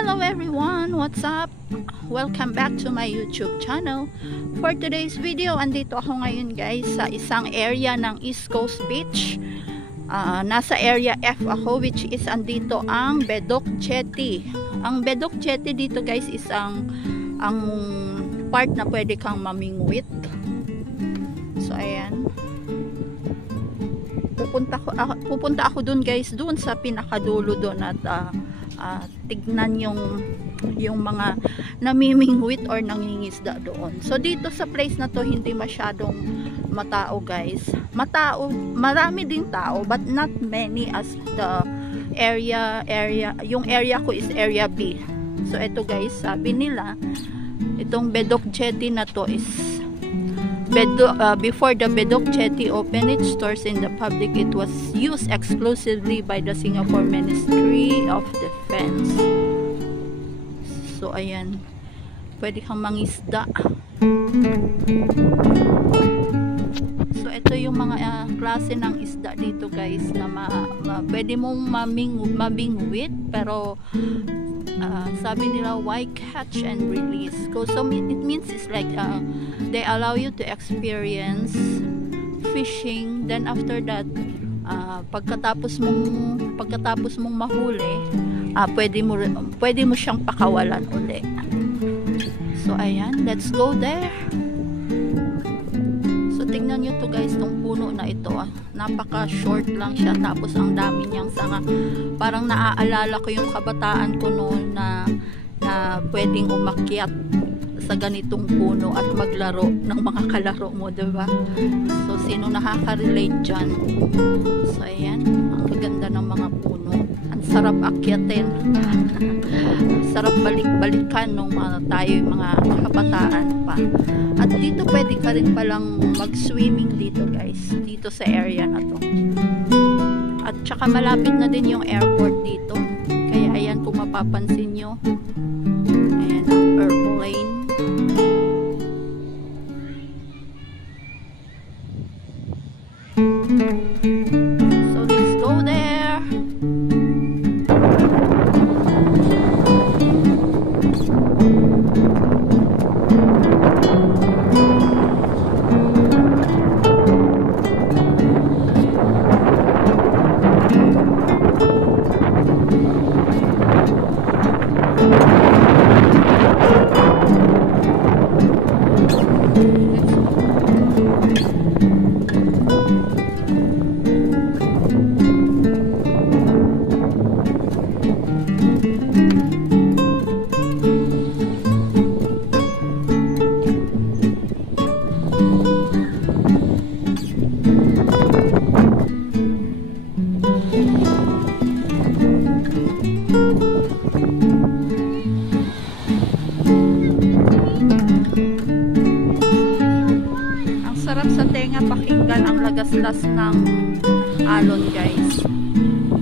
Hello everyone! What's up? Welcome back to my YouTube channel. For today's video, andito ako ngayon guys sa isang area ng East Coast Beach. Nasa area F ako, which is andito ang Bedok Jetty. Ang Bedok Jetty dito guys is ang part na pwede kang mamingwit. So ayan. Pupunta ako dun guys, dun sa pinakadulo dun at tignan yung mga namimingwit or nangingisda doon. So dito sa place na to hindi masyadong matao guys. Marami ding tao but not many as the area. Yung area ko is area B. So ito guys, sabi nila itong Bedok Jetty na to is before the Bedok Jetty opened its doors in the public, it was used exclusively by the Singapore Ministry of Defense. So ayan, pwede kang mangisda. So ito yung mga klase ng isda dito guys na pwede mong mabingwit, pero sabi nila why catch and release. So it means it's like they allow you to experience fishing, then after that pagkatapos mong mahuli, pwede mo siyang pakawalan uli. So ayan, let's go there. So tingnan nyo to guys, tong puno na ito, napaka short lang siya, tapos ang dami niyang sanga. Parang naaalala ko yung kabataan ko noon na pwedeng umakyat sa ganitong puno at maglaro ng mga kalaro mo, diba? So sino nakaka-relate dyan? So ayan, ang gaganda ng mga puno, ang sarap akyatin. Sarap balik-balikan nung tayo yung mga kabataan pa. At dito pwede ka rin palang mag-swimming dito guys, dito sa area na to. At saka malapit na din yung airport dito. Kaya ayan, kung mapapansin nyo, ayan ang airplane. So let's go there. Sarap sa tenga pakinggan ang lagaslas ng alon guys.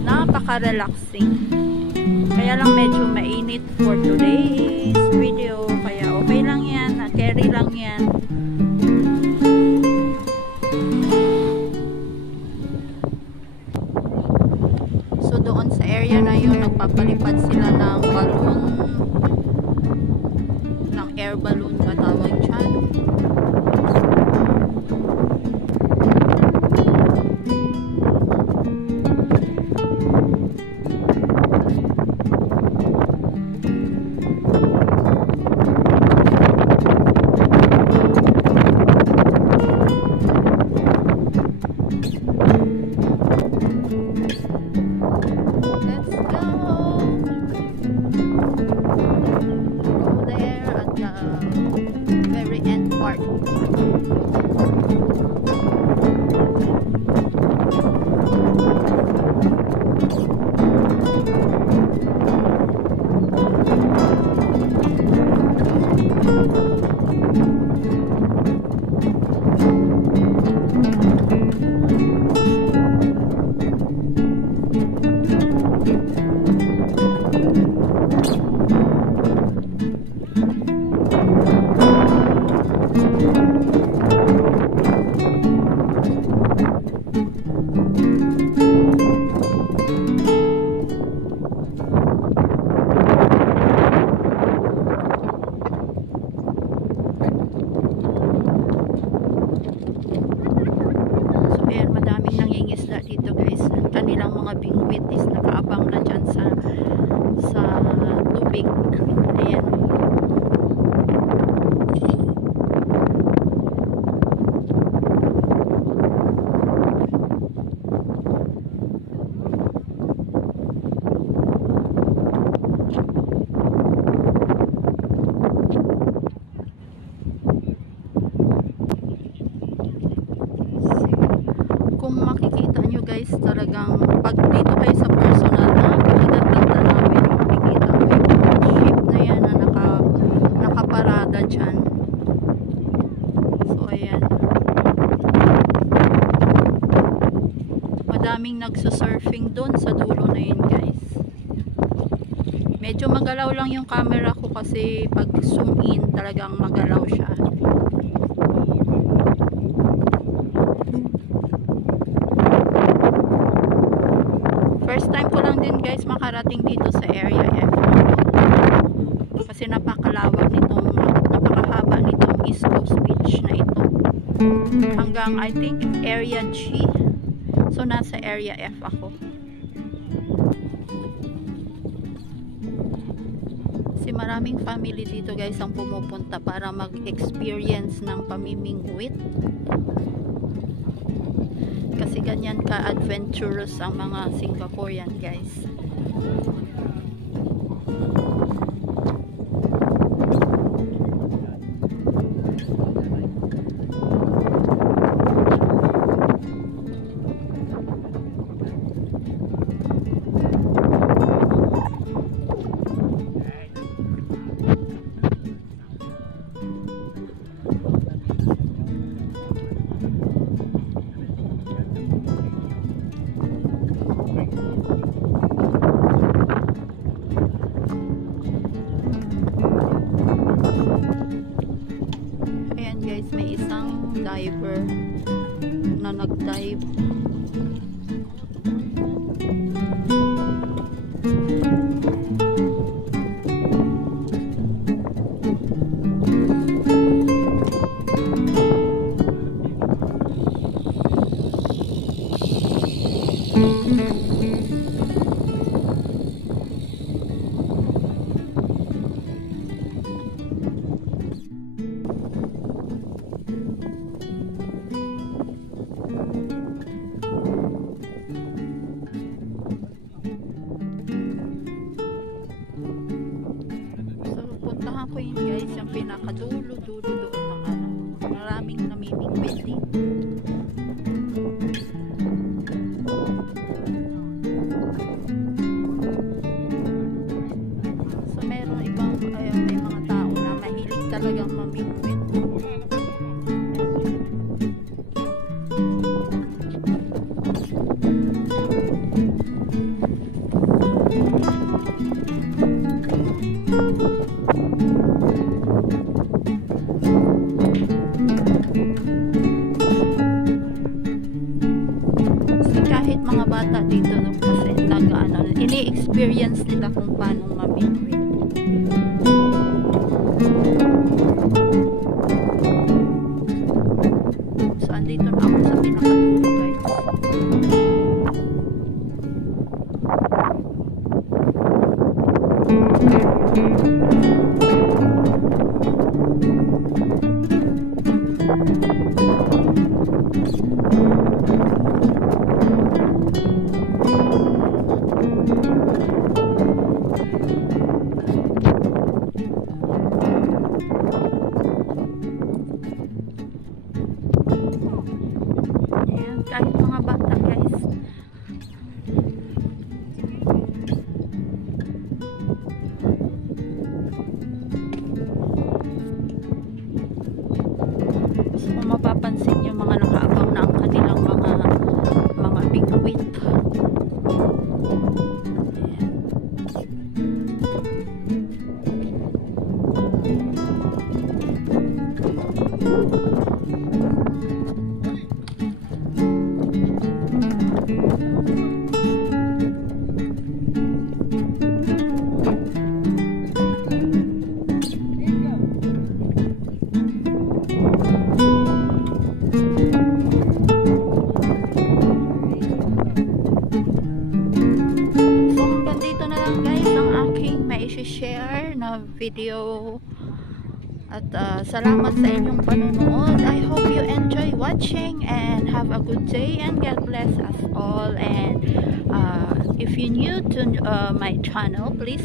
Napaka-relaxing. Kaya lang medyo mainit for today's video. Kaya okay lang yan. Carry lang yan. So doon sa area na yun, nagpapalipad sila ng balloon. Ng air balloon ba tawag dyan? Ayan, madaming nangingisda dito guys. Kanilang mga bingwit is nakaabang na dyan sa tubig. Ayan. Kung makikita nyo guys, talagang pag dito kayo sa personal na magandang tanawin, makikita mo yung ship na yan na nakaparada dyan. So ayan, madaming nagsusurfing doon sa dulo na yun guys. Medyo magalaw lang yung camera ko kasi pag zoom in talagang magalaw siya. First time ko lang din guys makarating dito sa area F kasi napakahaba nitong East Coast Beach na ito hanggang I think area G. So nasa area F ako kasi maraming family dito guys ang pumupunta para mag-experience ng pamimingwit. Kasi ganyan ka-adventurous ang mga Singaporean guys. May isang diver na nag-dive. Puntahan ko yun guys, yung pinakadulo doon ng ano, maraming namimingwit dito. So meron ibang may mga tao na mahilig talagang mamingwit. Kahit mga bata dito kasi ini-experience nila kung paano mamingwit. So andito na ako sa pinakadulo guys. Kahit mga bata guys. So kung mapapansin yung mga nakaabang na ang kanilang mga bingwit. video. At salamat sa inyong panonood. I hope you enjoy watching and have a good day and God bless us all. And if you're new to my channel, please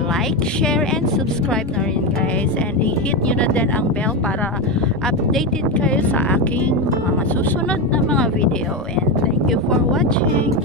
like, share, and subscribe na rin guys. And i-hit nyo na din ang bell para updated kayo sa aking mga susunod na mga video. And thank you for watching.